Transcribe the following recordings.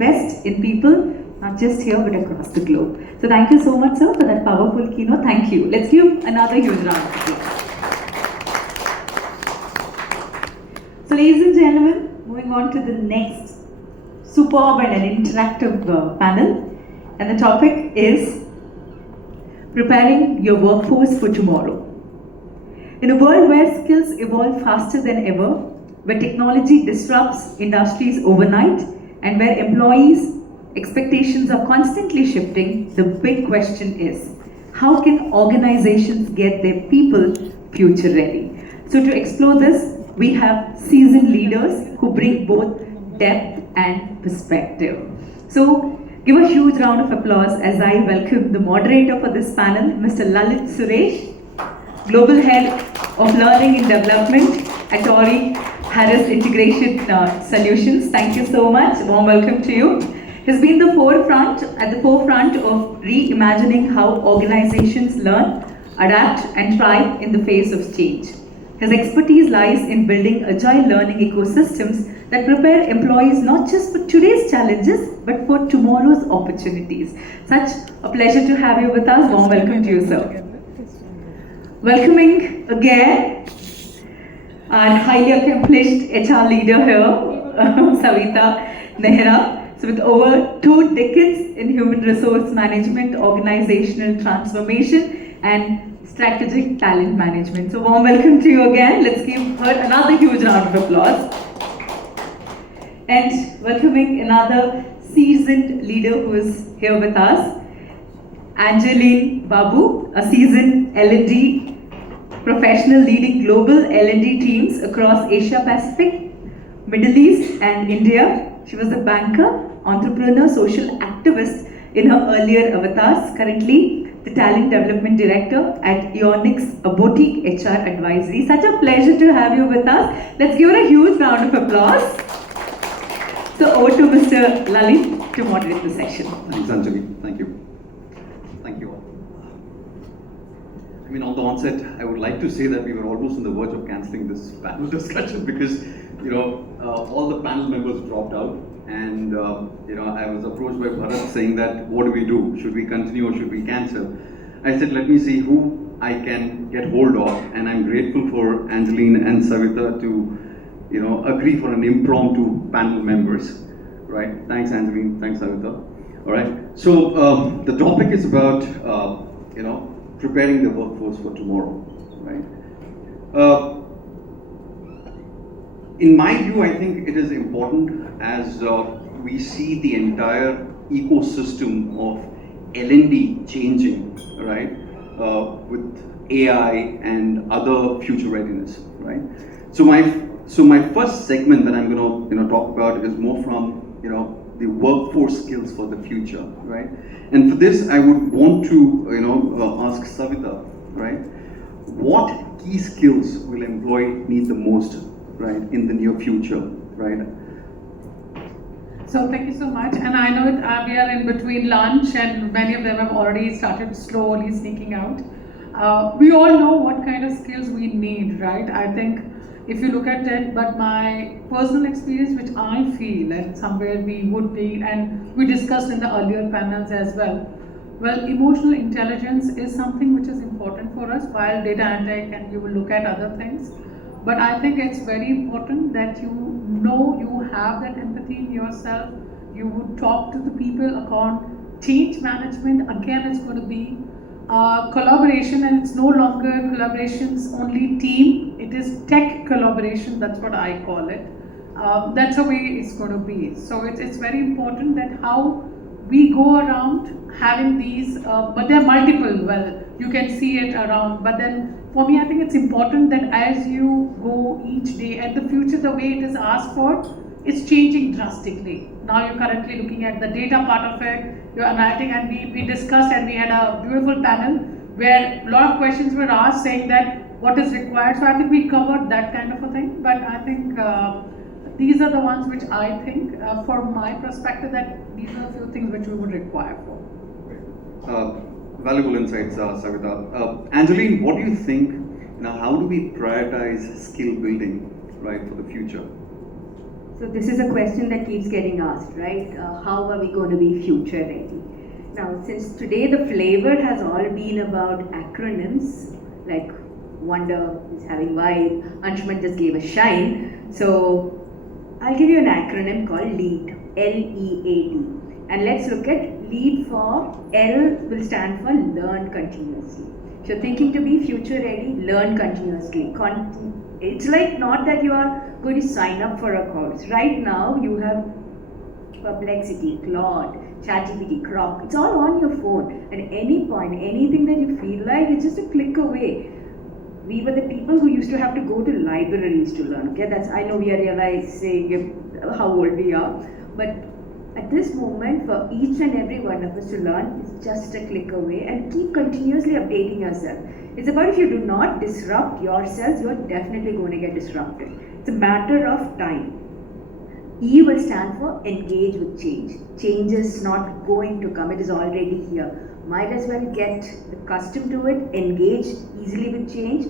best in people, not just here but across the globe. So thank you so much, sir, for that powerful keynote. Thank you. Let's give another huge round of applause. So ladies and gentlemen, moving on to the next superb and an interactive panel. And the topic is preparing your workforce for tomorrow. In a world where skills evolve faster than ever, where technology disrupts industries overnight, and where employees' expectations are constantly shifting, the big question is, how can organizations get their people future ready? So to explore this, we have seasoned leaders who bring both depth and perspective. So give a huge round of applause as I welcome the moderator for this panel, Mr. Lalit Suresh, Global Head of Learning and Development at Tori Harris Integration Solutions. Thank you so much. Warm welcome to you. He's been at the forefront of reimagining how organizations learn, adapt, and thrive in the face of change. His expertise lies in building agile learning ecosystems that prepare employees not just for today's challenges, but for tomorrow's opportunities. Such a pleasure to have you with us. Warm welcome to you, sir. Welcoming again our highly accomplished HR leader here, Savita Nehra. So with over 2 decades in human resource management, organizational transformation, and strategic talent management. So warm welcome to you again. Let's give her another huge round of applause. And welcoming another seasoned leader who is here with us, Angeline Babu, a seasoned L&D professional leading global L&D teams across Asia Pacific, Middle East and India. She was a banker, entrepreneur, social activist in her earlier avatars. Currently, the Talent Development Director at Ionix, a boutique HR advisory. Such a pleasure to have you with us. Let's give her a huge round of applause. So over to Mr. Lalit to moderate the session. Thanks, Anjali. Thank you. Thank you all. I mean, on the onset, I would like to say that we were almost on the verge of cancelling this panel discussion because, all the panel members dropped out. And, I was approached by Bharat saying that, what do we do? Should we continue or should we cancel? I said, let me see who I can get hold of. And I'm grateful for Angeline and Savita to, agree for an impromptu panel members, right? Thanks, Angeline. Thanks, Savita. All right. So the topic is about, preparing the workforce for tomorrow, right? In my view, I think it is important as we see the entire ecosystem of L&D changing, right? With AI and other future readiness, right? So my first segment that I'm going to talk about is more from the workforce skills for the future, right? And for this, I would want to ask Savita, right? What key skills will employee need the most, right, in the near future, right? So thank you so much, and I know we are in between lunch, and many of them have already started slowly sneaking out. We all know what kind of skills we need, right? I think if you look at it, but my personal experience, which I feel and somewhere we would be, and we discussed in the earlier panels as well, emotional intelligence is something which is important for us, while data analytics and you will look at other things. But I think it's very important that you have that empathy in yourself. You would talk to the people upon change management. Again, it's going to be collaboration, and it's no longer collaborations only team. It is tech collaboration. That's what I call it. That's the way it's going to be. So it's very important that how we go around having these, but there are multiple. Well, you can see it around. But then for me, I think it's important that as you go each day, and the future, the way it is asked for, it's changing drastically. Now you're currently looking at the data part of it, you're analyzing, and we discussed, and we had a beautiful panel where a lot of questions were asked saying that what is required. So I think we covered that kind of a thing, but I think these are the ones which I think, from my perspective, that these are a few things which we would require for. Valuable insights, Savita. Angeline, what do you think, how do we prioritize skill building, right, for the future? So this is a question that keeps getting asked, right? How are we going to be future ready? Now, since today the flavor has all been about acronyms, like Wonder is having Y, Anshuman just gave a shine. So I'll give you an acronym called LEAD, L-E-A-D. And let's look at LEAD for L will stand for learn continuously. If you're thinking to be future ready, learn continuously. It's like not that you are going to sign up for a course. Right now you have Perplexity, Claude, ChatGPT, Grok. It's all on your phone. At any point, anything that you feel like, it's just a click away. We were the people who used to have to go to libraries to learn. Okay, I know we are realizing how old we are, but at this moment, for each and every one of us to learn is just a click away, and keep continuously updating yourself. It's about if you do not disrupt yourself, you're definitely going to get disrupted. It's a matter of time. E will stand for engage with change. Change is not going to come, it is already here. Might as well get accustomed to it, engage easily with change.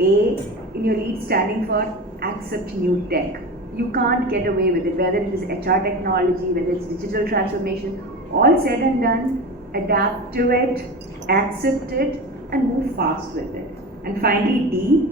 A in your lead standing for accept new tech. You can't get away with it, whether it is HR technology, whether it's digital transformation, all said and done, adapt to it, accept it, and move fast with it. And finally, D,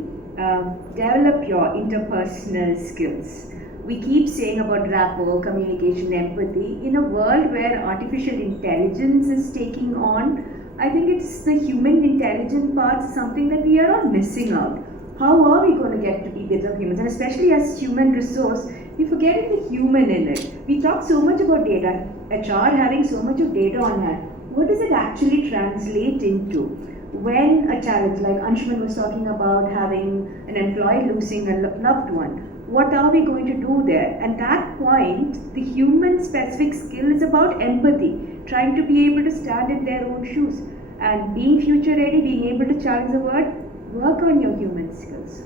develop your interpersonal skills. We keep saying about rapport, communication, empathy. In a world where artificial intelligence is taking on, I think it's the human intelligent part, something that we are all missing out. How are we going to get to be better humans? And especially as human resource, we forget the human in it. We talk so much about data, HR having so much of data on hand. What does it actually translate into? When a challenge, like Anshuman was talking about having an employee losing a loved one, what are we going to do there? At that point, the human specific skill is about empathy, trying to be able to stand in their own shoes. And being future ready, being able to challenge the world, work on your human skills.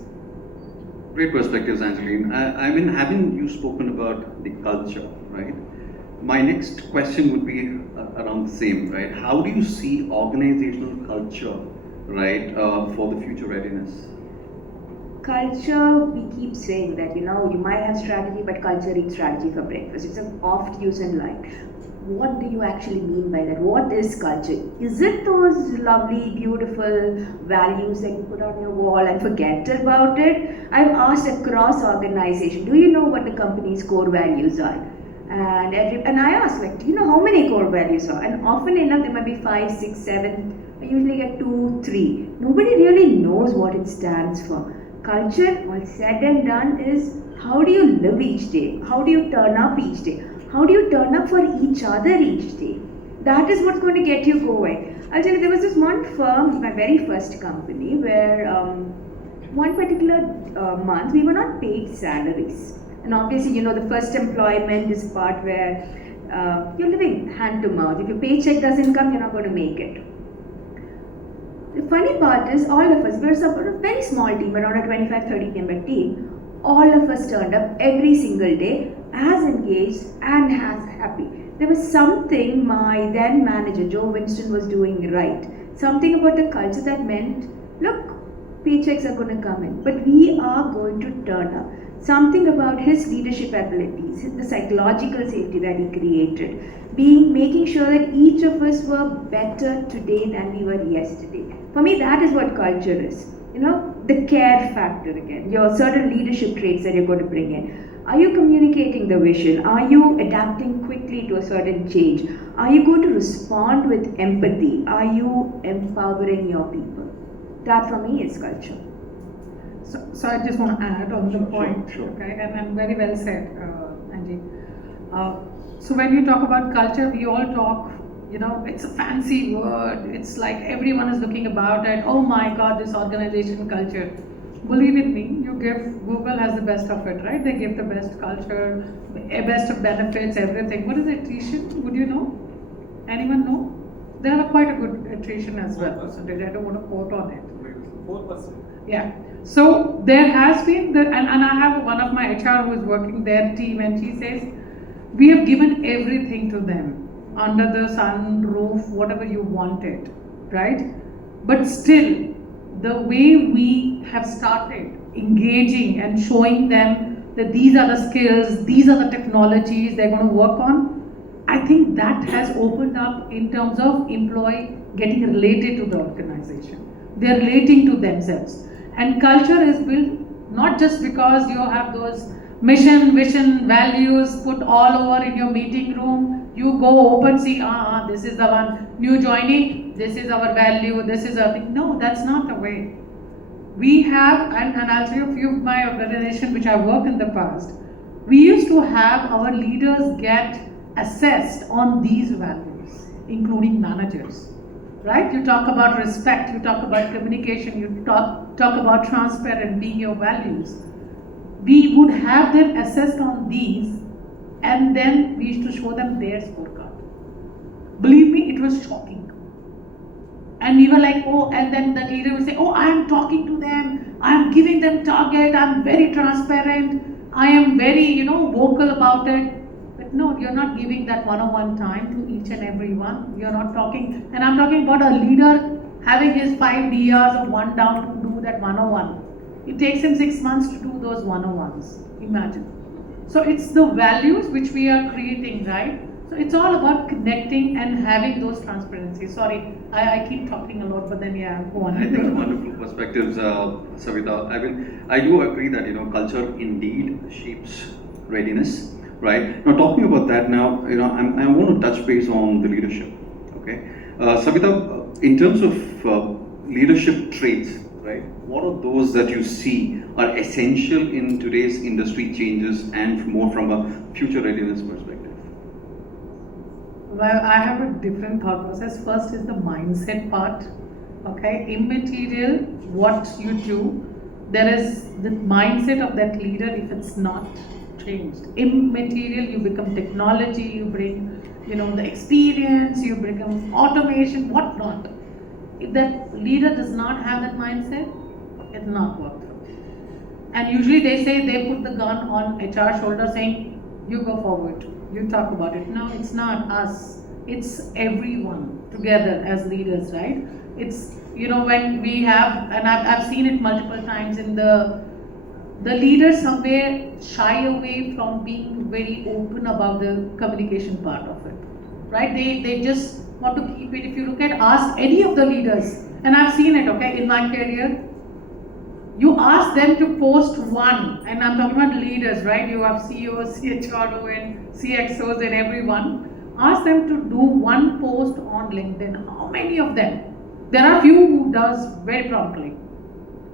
Great perspectives, Angeline. I mean, having you spoken about the culture, right? My next question would be around the same, right? How do you see organizational culture, right, for the future readiness? Culture, we keep saying that, you might have strategy, but culture eats strategy for breakfast. It's an oft use in line. What do you actually mean by that? What is culture? Is it those lovely, beautiful values that you put on your wall and forget about it? I've asked across organization, do you know what the company's core values are? And I ask, do you know how many core values are? And often enough, there might be 5, 6, 7. I usually get 2, 3. Nobody really knows what it stands for. Culture, all said and done, is how do you live each day? How do you turn up each day? How do you turn up for each other each day? That is what's going to get you going. I'll tell you, there was this one firm, my very first company, where one particular month we were not paid salaries. And obviously, the first employment is part where you're living hand to mouth. If your paycheck doesn't come, you're not going to make it. The funny part is, all of us, we're a very small team, around a 25-30 member team. All of us turned up every single day, as engaged and as happy. There was something my then manager, Joe Winston, was doing right. Something about the culture that meant, look, paychecks are going to come in, but we are going to turn up. Something about his leadership abilities, the psychological safety that he created, making sure that each of us were better today than we were yesterday. For me, that is what culture is. The care factor again, your certain leadership traits that you're going to bring in. Are you communicating the vision? Are you adapting quickly to a certain change? Are you going to respond with empathy? Are you empowering your people? That for me is culture. So I just want to add on the point, Sure. okay, and very well said, Angie. So when you talk about culture, we all talk, it's a fancy word. It's like everyone is looking about it. Oh my God, this organization culture. Believe it me, Google has the best of it, right? They give the best culture, best of benefits, everything. What is attrition? Would you know? Anyone know? They have quite a good attrition as well. Percentage. I don't want to quote on it. 4%. Yeah. So there has been, and I have one of my HR who is working their team, and she says, we have given everything to them, under the sun, roof, whatever you wanted, right? But still, the way we have started engaging and showing them that these are the skills, these are the technologies they're going to work on. I think that has opened up in terms of employee getting related to the organization. They're relating to themselves. And culture is built not just because you have those mission, vision, values put all over in your meeting room. You go open, see, this is the one, new joining, this is our value, this is our thing. No, that's not the way. We have, and I'll tell you a few of my organizations which I worked in the past, we used to have our leaders get assessed on these values, including managers. Right? You talk about respect, you talk about communication, you talk about transparent, being your values. We would have them assessed on these, and then we used to show them their scorecard. Believe me, it was shocking. And we were like, oh, and then the leader would say, oh, I am talking to them, I am giving them target, I am very transparent, I am very, vocal about it. But no, you're not giving that one-on-one time to each and every one. You're not talking, and I'm talking about a leader having his 5 DRs of one down to do that one-on-one. It takes him 6 months to do those one-on-ones. Imagine. So it's the values which we are creating, right? So it's all about connecting and having those transparency. Sorry, I keep talking a lot, but then go on. I think wonderful perspectives, Savita. I do agree that culture indeed shapes readiness, right? Now talking about that now, I want to touch base on the leadership. Okay, Savita, in terms of leadership traits, right? What are those that you see are essential in today's industry changes and more from a future readiness perspective? Well, I have a different thought process. First is the mindset part. Okay, immaterial, what you do, there is the mindset of that leader if it's not changed. Immaterial, you become technology, you bring, the experience, you become automation, whatnot. If that leader does not have that mindset, it will not work through. And usually they say they put the gun on HR shoulder saying, you go forward, you talk about it. No, it's not us. It's everyone together as leaders, right? It's, when we have, and I've seen it multiple times in the leaders somewhere shy away from being very open about the communication part of it, right? They just want to keep it. If you ask any of the leaders, and I've seen it, okay, in my career, you ask them to post one, and I'm talking about leaders, right? You have CEOs, CHRO, and CXOs and everyone. Ask them to do one post on LinkedIn. How many of them? There are few who does very promptly.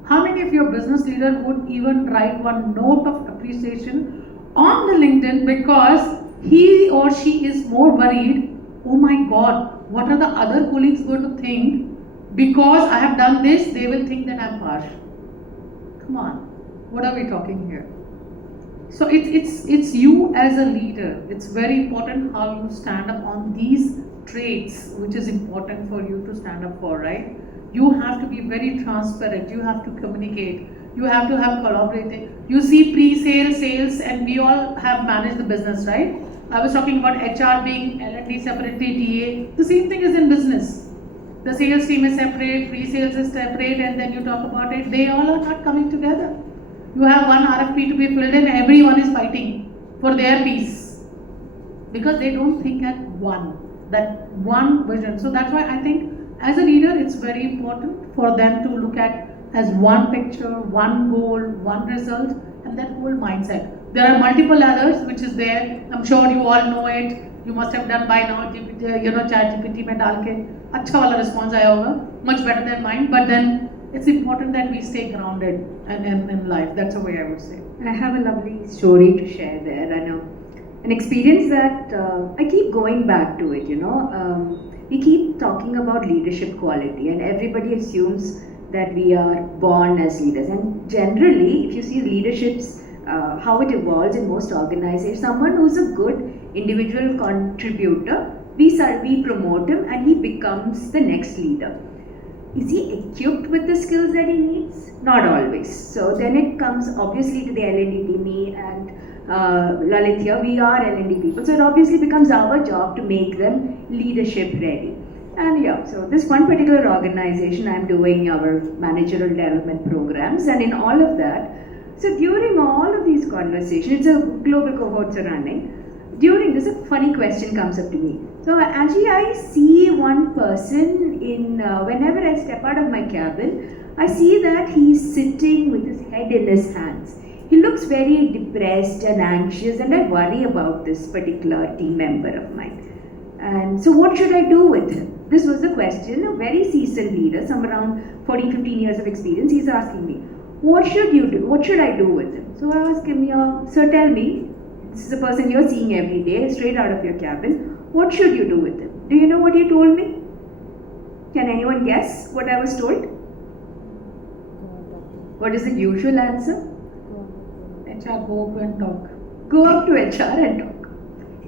How many of your business leaders would even write one note of appreciation on the LinkedIn because he or she is more worried, oh my God, what are the other colleagues going to think? Because I have done this, they will think that I'm harsh. Come on, what are we talking here? So it's you as a leader. It's very important how you stand up on these traits, which is important for you to stand up for, right? You have to be very transparent. You have to communicate. You have to have collaborating. You see pre-sales, sales, and we all have managed the business, right? I was talking about HR being L&D separately, TA. The same thing is in business. The sales team is separate, pre-sales is separate, and then you talk about it. They all are not coming together. You have one RFP to be filled in, everyone is fighting for their piece because they don't think at that one vision. So that's why I think as a leader, it's very important for them to look at as one picture, one goal, one result, and that whole mindset. There are multiple others which is there. I'm sure you all know it. You must have done by now. ChatGPT में डाल के अच्छा वाला response आया होगा, much better than mine. But then it's important that we stay grounded in life. That's the way I would say. I have a lovely story to share there. I know an experience that I keep going back to it. We keep talking about leadership quality, and everybody assumes that we are born as leaders. And generally, if you see leaderships, how it evolves in most organizations, someone who's a good individual contributor, we promote him, and he becomes the next leader. Is he equipped with the skills that he needs? Not always. So then it comes obviously to the L&D team, me and Lalit here, we are L&D people. So it obviously becomes our job to make them leadership ready. And so this one particular organization, I'm doing our managerial development programs, and in all of that, So during all of these conversations, it's a global cohorts are running. During this, a funny question comes up to me. So actually, I see one person in whenever I step out of my cabin, I see that he's sitting with his head in his hands. He looks very depressed and anxious, and I worry about this particular team member of mine. And so, what should I do with him? This was the question. A very seasoned leader, some around 14, 15 years of experience, he's asking me, what should you do? What should I do with him? So I asked him, sir, tell me, this is a person you're seeing every day, straight out of your cabin. What should you do with him? Do you know what he told me? Can anyone guess what I was told? What is the usual answer? HR, go up and talk. Go up to HR and talk.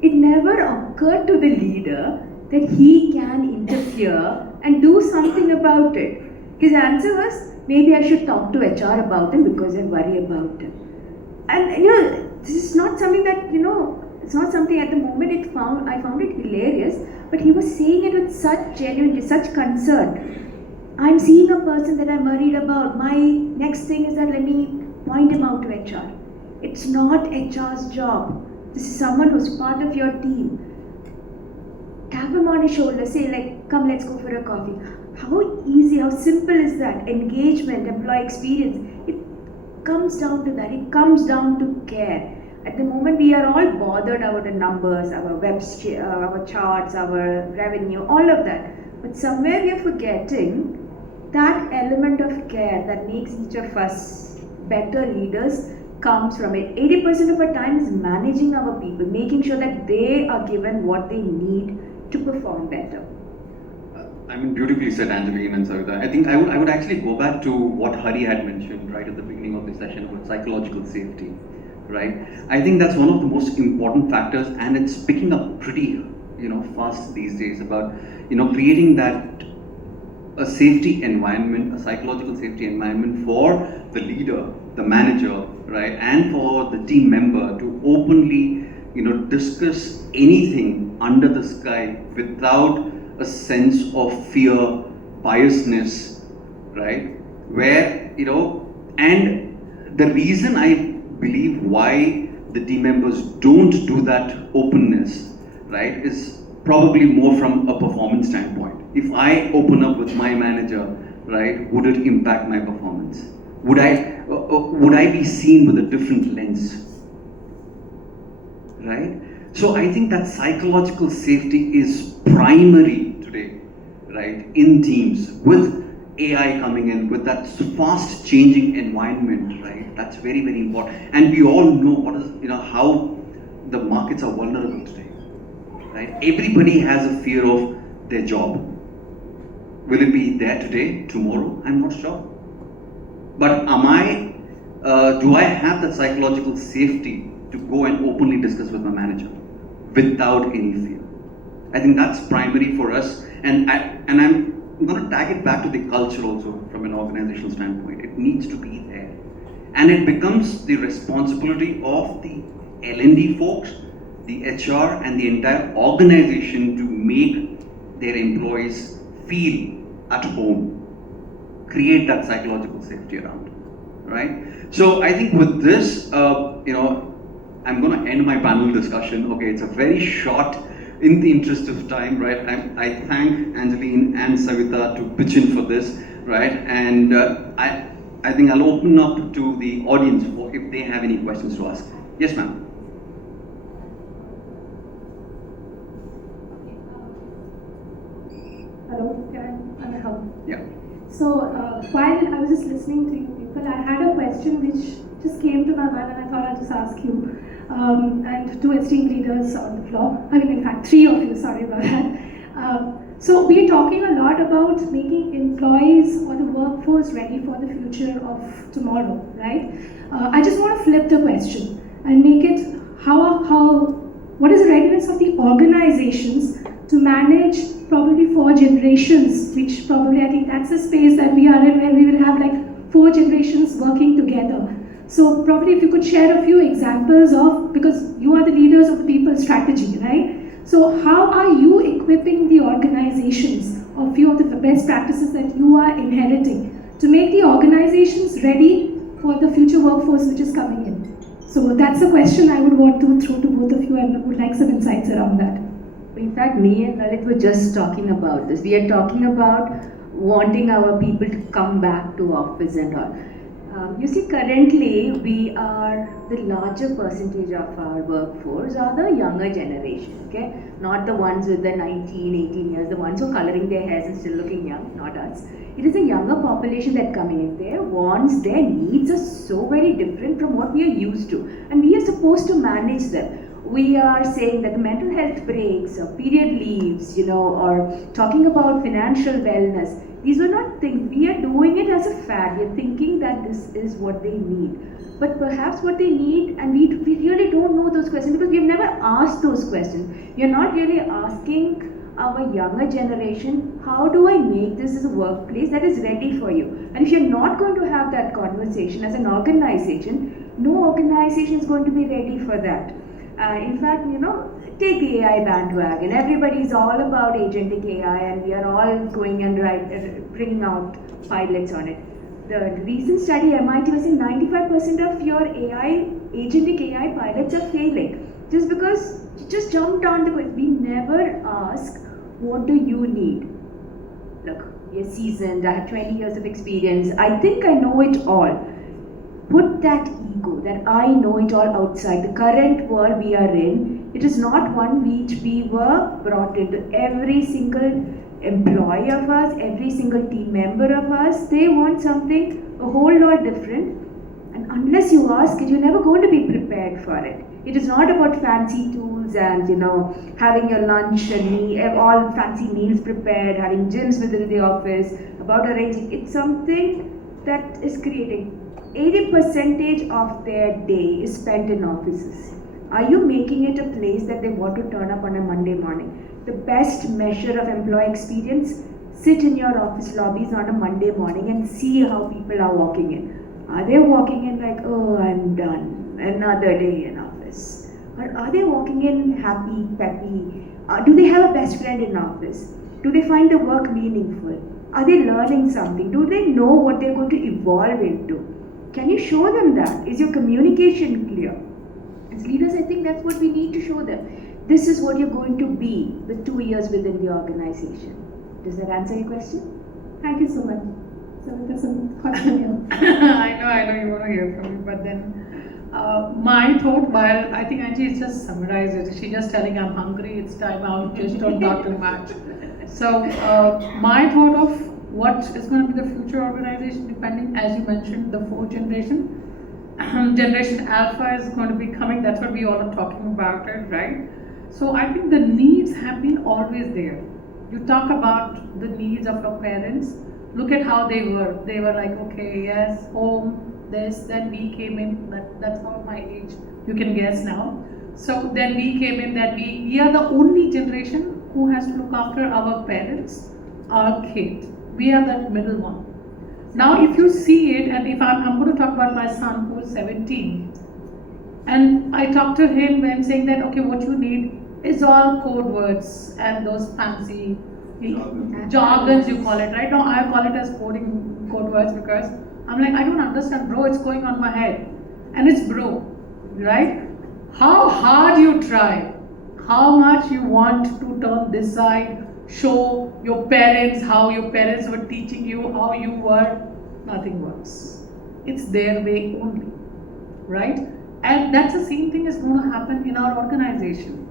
It never occurred to the leader that he can interfere and do something about it. His answer was, maybe I should talk to HR about him because I worry about him. And this is not something that, it's not something at the moment I found it hilarious, but he was saying it with such genuinity, such concern. I'm seeing a person that I'm worried about. My next thing is that let me point him out to HR. It's not HR's job. This is someone who's part of your team. Tap him on his shoulder, say come, let's go for a coffee. How easy, how simple is that? Engagement, employee experience. It comes down to that. It comes down to care. At the moment, we are all bothered about the numbers, our charts, our revenue, all of that. But somewhere we are forgetting that element of care that makes each of us better leaders comes from it. 80% of our time is managing our people, making sure that they are given what they need to perform better. Beautifully said, Angeline and Savita. I think I would actually go back to what Hari had mentioned right at the beginning of the session about psychological safety, right? I think that's one of the most important factors, and it's picking up pretty, fast these days about, creating that a safety environment, a psychological safety environment for the leader, the manager, right, and for the team member to openly, discuss anything under the sky without a sense of fear, biasness, right? Where, and the reason I believe why the team members don't do that openness, right, is probably more from a performance standpoint. If I open up with my manager, right, would it impact my performance? Would I be seen with a different lens? Right? So I think that psychological safety is primary today, right, in teams, with AI coming in, with that fast changing environment, right? That's very, very important. And we all know how the markets are vulnerable today, right? Everybody has a fear of their job. Will it be there today, tomorrow? I'm not sure. But do I have that psychological safety to go and openly discuss with my manager without any fear? I think that's primary for us, and I'm going to tag it back to the culture also from an organizational standpoint. It needs to be there, and it becomes the responsibility of the L&D folks, the HR, and the entire organization to make their employees feel at home, create that psychological safety around, right? So I think with this, I'm going to end my panel discussion. Okay, it's a very short, in the interest of time, right? I thank Angeline and Savita to pitch in for this, right? And I think I'll open up to the audience for if they have any questions to ask. Yes, ma'am. Hello, can I help? Yeah. So while I was just listening to you people, I had a question which just came to my mind and I thought I'd just ask you. And two esteemed leaders on the floor. In fact, three of you, sorry about that. So we're talking a lot about making employees or the workforce ready for the future of tomorrow, right? I just want to flip the question and make it what is the readiness of the organizations to manage probably 4 generations, which probably I think that's the space that we are in, where we will have 4 generations working together. So probably if you could share a few examples of, because you are the leaders of the people strategy, right? So how are you equipping the organizations, or few of the best practices that you are inheriting, to make the organizations ready for the future workforce which is coming in? So that's a question I would want to throw to both of you and would like some insights around that. In fact, me and Lalit were just talking about this. We are talking about wanting our people to come back to office and all. You see, currently we are the larger percentage of our workforce are the younger generation, okay? Not the ones with the 19, 18 years, the ones who are coloring their hairs and still looking young, not us. It is a younger population that coming in. Their wants, their needs are so very different from what we are used to. And we are supposed to manage them. We are saying that mental health breaks or period leaves, or talking about financial wellness. These were not things. We are doing it as a fad. We are thinking that this is what they need. But perhaps what they need, and we really don't know those questions because we've never asked those questions. We are not really asking our younger generation, how do I make this as a workplace that is ready for you? And if you're not going to have that conversation as an organization, no organization is going to be ready for that. In fact, take the AI bandwagon. Everybody is all about agentic AI, and we are all going and bringing out pilots on it. The recent study MIT was saying 95% of your agentic AI pilots are failing just because you just jumped on the question. We never ask, what do you need? Look, you're seasoned. I have 20 years of experience. I think I know it all. Put that ego, that I know it all outside. The current world we are in, it is not one which we were brought into. Every single employee of us, every single team member of us, they want something a whole lot different. And unless you ask it, you're never going to be prepared for it. It is not about fancy tools and having your lunch and all fancy meals prepared, having gyms within the office, about arranging. It's something that is creating. 80% of their day is spent in offices. Are you making it a place that they want to turn up on a Monday morning? The best measure of employee experience, sit in your office lobbies on a Monday morning and see how people are walking in. Are they walking in like, oh, I'm done, another day in office? Or are they walking in happy, peppy? Do they have a best friend in office? Do they find the work meaningful? Are they learning something? Do they know what they're going to evolve into? Can you show them that? Is your communication clear? As leaders, I think that's what we need to show them. This is what you're going to be with 2 years within the organization. Does that answer your question? Thank you so much. So there's some question here. I know you want to hear from me, but then my thought, while I think Angie has just summarized it, she's just telling I'm hungry, it's time out, just don't talk too much. So my thought of what is going to be the future organization, depending, as you mentioned, the fourth generation. Generation Alpha is going to be coming, that's what we all are talking about it, right? So I think the needs have been always there. You talk about the needs of your parents, look at how they were. They were like, okay, yes, home, this, then we came in, that's how my age, you can guess now. So then we came in, that we are the only generation who has to look after our parents, our kids. We are that middle one. Now if you see it, and if I'm going to talk about my son who is 17, and I talk to him when saying that, okay, what you need is all code words and those fancy jargons you call it, right? No, I call it as code words because I'm like, I don't understand, bro, it's going on my head. And it's bro, right? How hard you try, how much you want to turn this side, show your parents how your parents were teaching you, how you were, nothing works. It's their way only, right? And that's the same thing is going to happen in our organization.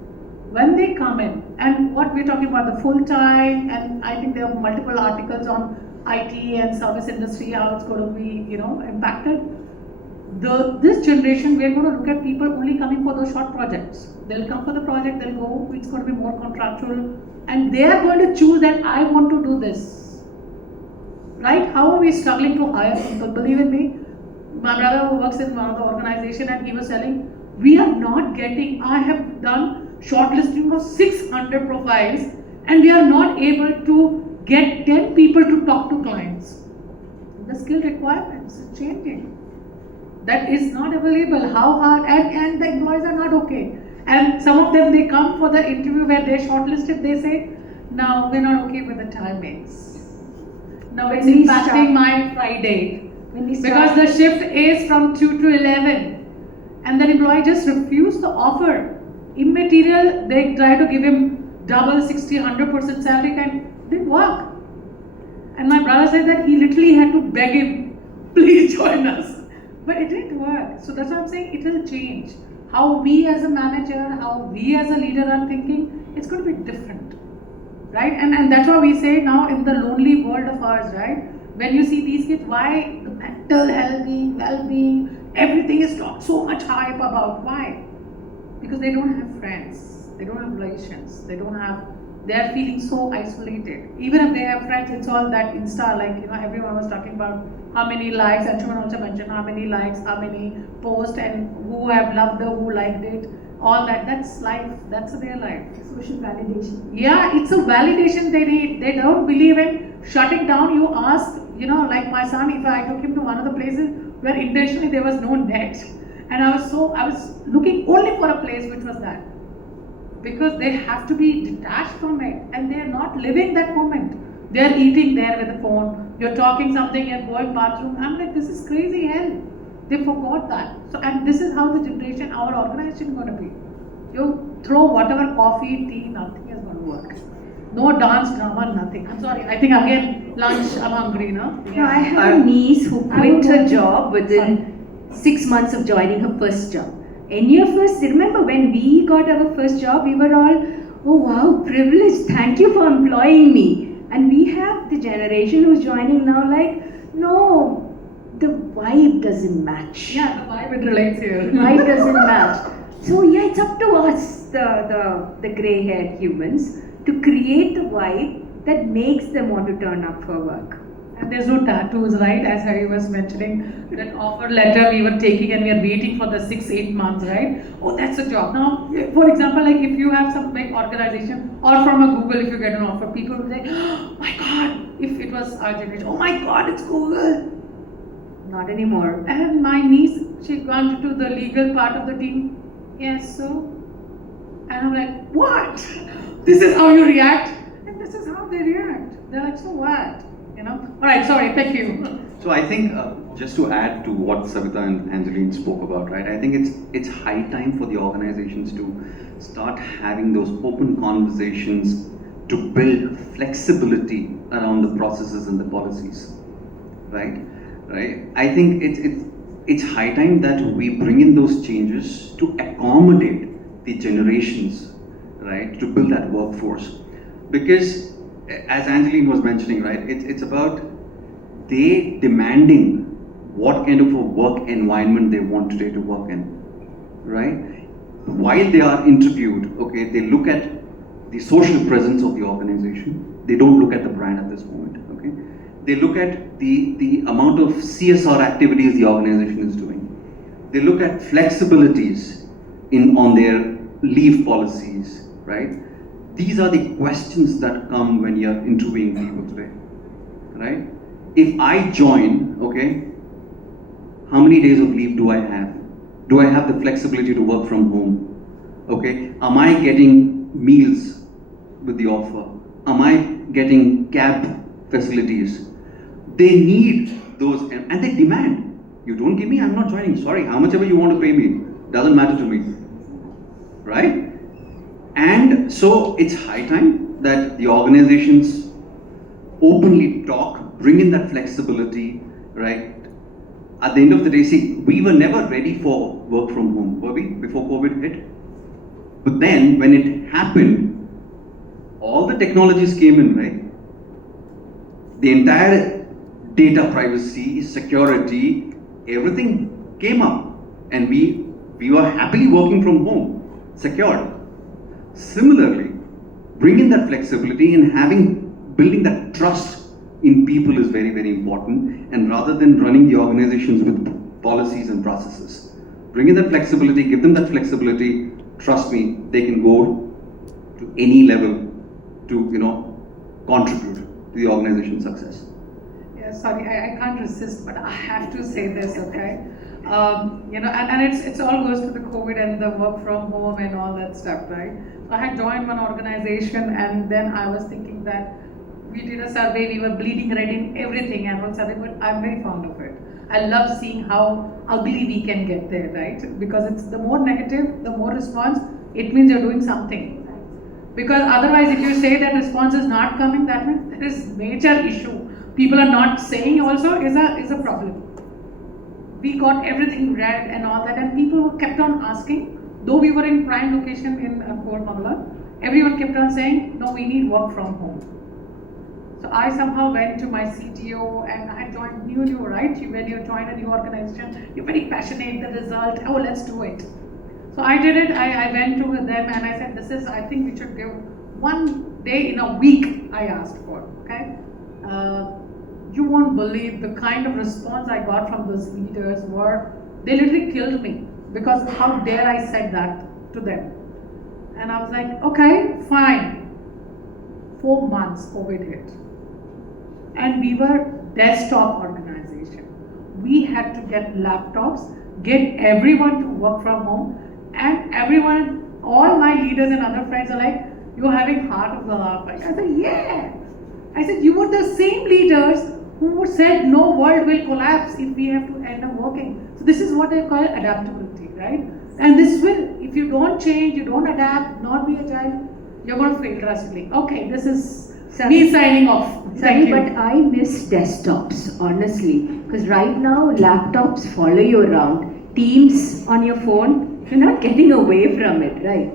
When they come in, and what we're talking about, the full time, and I think there are multiple articles on IT and service industry, how it's going to be, impacted. This generation, we're going to look at people only coming for those short projects. They'll come for the project, they'll go, it's going to be more contractual, and they are going to choose that I want to do this. Right? How are we struggling to hire people? Believe in me, my brother who works in one of the organization, and he was telling, we are not getting, I have done shortlisting of 600 profiles, and we are not able to get 10 people to talk to clients. The skill requirements are changing. That is not available. How hard, and the employees are not okay. And some of them, they come for the interview where they're shortlisted, they say, no, we're not okay with the timings. Now it's impacting my Friday. When we Because start- the shift is from 2 to 11. And that employee just refused the offer. Immaterial, they try to give him double 60, 100% salary, and didn't work. And my brother said that he literally had to beg him, please join us. But it didn't work. So that's what I'm saying, it will change. How we as a manager, how we as a leader are thinking, it's going to be different. Right? And that's why we say now in the lonely world of ours, right? When you see these kids, why the mental well-being, everything is talked so much hype about. Why? Because they don't have friends, they don't have relations, they are feeling so isolated. Even if they have friends, it's all that Insta, like, everyone was talking about how many likes, and Anshuman also mentioned how many likes, how many posts, and who have loved her, who liked it, all that. That's life, that's their life. social validation. Yeah, it's a validation they need. They don't believe in shutting down. You ask, like my son, if I took him to one of the places where intentionally there was no net. And I was looking only for a place which was that. Because they have to be detached from it and they are not living that moment. They are eating there with the phone. You're talking something, you're going bathroom. I'm like, this is crazy hell. They forgot that. So, and this is how the generation, our organization is going to be. You throw whatever coffee, tea, nothing is going to work. No dance, drama, nothing. I'm sorry. I think again, lunch, I'm hungry, no? No, I have a niece who I would quit her want- job within 6 months of joining her first job. Any of us remember when we got our first job, we were all, oh wow, privileged, thank you for employing me. And we have the generation who's joining now like, no, the vibe doesn't match. Yeah, the vibe it relates here. Vibe doesn't match. So yeah, it's up to us, the grey-haired humans, to create the vibe that makes them want to turn up for work. And there's no tattoos, right? As Harry was mentioning, that offer letter we were taking and we are waiting for the 6-8 months, right? Oh, that's a job. Now, for example, like if you have some big organization or from a Google, if you get an offer, people will say, oh my God, if it was our generation, oh my God, it's Google. Not anymore. And my niece, she gone to the legal part of the team. Yes, so? And I'm like, what? This is how you react? And this is how they react. They're like, so what? Alright, sorry, thank you. So I think just to add to what Savita and Angeline spoke about, right? I think it's high time for the organizations to start having those open conversations to build flexibility around the processes and the policies, right? I think it's high time that we bring in those changes to accommodate the generations, right? To build that workforce, because as Angeline was mentioning, right, it's about they demanding what kind of a work environment they want today to work in, right? While they are interviewed, okay, they look at the social presence of the organization. They don't look at the brand at this moment, okay? They look at the amount of CSR activities the organization is doing. They look at flexibilities on their leave policies, right? These are the questions that come when you're interviewing people today, right? If I join, okay, how many days of leave do I have? Do I have the flexibility to work from home? Okay, am I getting meals with the offer? Am I getting cab facilities? They need those and they demand. You don't give me, I'm not joining. Sorry, how much ever you want to pay me, doesn't matter to me, right? And so it's high time that the organizations openly talk, bring in that flexibility, right? At the end of the day, see, we were never ready for work from home, were we, before COVID hit? But then when it happened, all the technologies came in, right? The entire data privacy, security, everything came up, and we were happily working from home, secured. Similarly, bringing that flexibility and building that trust in people is very, very important. And rather than running the organizations with policies and processes, bring in that flexibility, give them that flexibility. Trust me, they can go to any level to contribute to the organization's success. Yeah, sorry, I can't resist, but I have to say this, okay? And it's all goes to the COVID and the work from home and all that stuff, right? So I had joined one organization, and then I was thinking that we did a survey, we were bleeding red in everything, annual survey, but I'm very fond of it. I love seeing how ugly we can get there, right? Because it's the more negative, the more response, it means you're doing something. Because otherwise, if you say that response is not coming, that means there is major issue. People are not saying also is a problem. We got everything read and all that, and people kept on asking. Though we were in prime location in Port Mangala, everyone kept on saying, no, we need work from home. So I somehow went to my CTO and I joined new, right? When you join a new organization, you're very passionate, the result, oh, let's do it. So I did it, I went to them and I said, I think we should give 1 day in a week, I asked for, okay? You won't believe the kind of response I got from those leaders they literally killed me. Because how dare I said that to them? And I was like, okay, fine. 4 months COVID hit. And we were desktop organization. We had to get laptops, get everyone to work from home, and everyone, all my leaders and other friends are like, you're having heart of the laugh. I said, yeah. I said, you were the same leaders who said no world will collapse if we have to end up working. So this is what I call adaptability, right? And this will, if you don't change, you don't adapt, not be agile, you're going to fail drastically. Okay, this is me signing off. Thank you. But I miss desktops, honestly. Because right now, laptops follow you around. Teams on your phone, you're not getting away from it, right?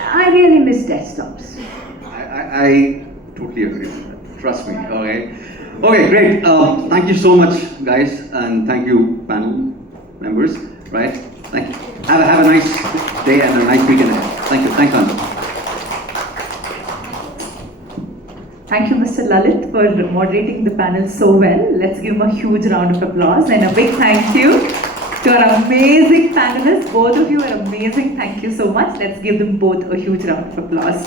I really miss desktops. I totally agree with that. Trust me. Okay. Okay, great. Thank you so much, guys, and thank you, panel members. Right? Thank you. Have a nice day and a nice weekend ahead. Thank you. Thanks, Anand. Thank you, Mr. Lalit, for moderating the panel so well. Let's give him a huge round of applause and a big thank you to our amazing panelists. Both of you are amazing. Thank you so much. Let's give them both a huge round of applause.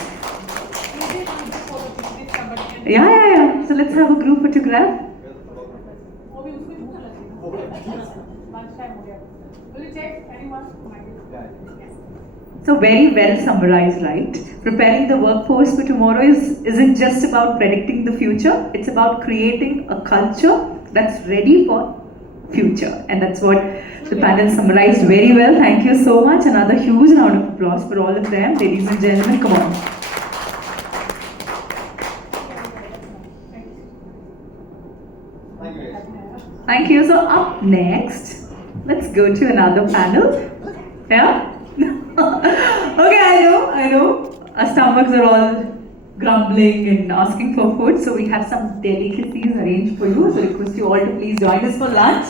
Yeah. So let's have a group photograph. So very well summarized, right? Preparing the workforce for tomorrow isn't just about predicting the future. It's about creating a culture that's ready for future. And that's what the panel summarized very well. Thank you so much. Another huge round of applause for all of them. Ladies and gentlemen, come on. Thank you. So up next, let's go to another panel. Yeah? Okay, I know. Our stomachs are all grumbling and asking for food. So we have some delicacies arranged for you. So request you all to please join us for lunch.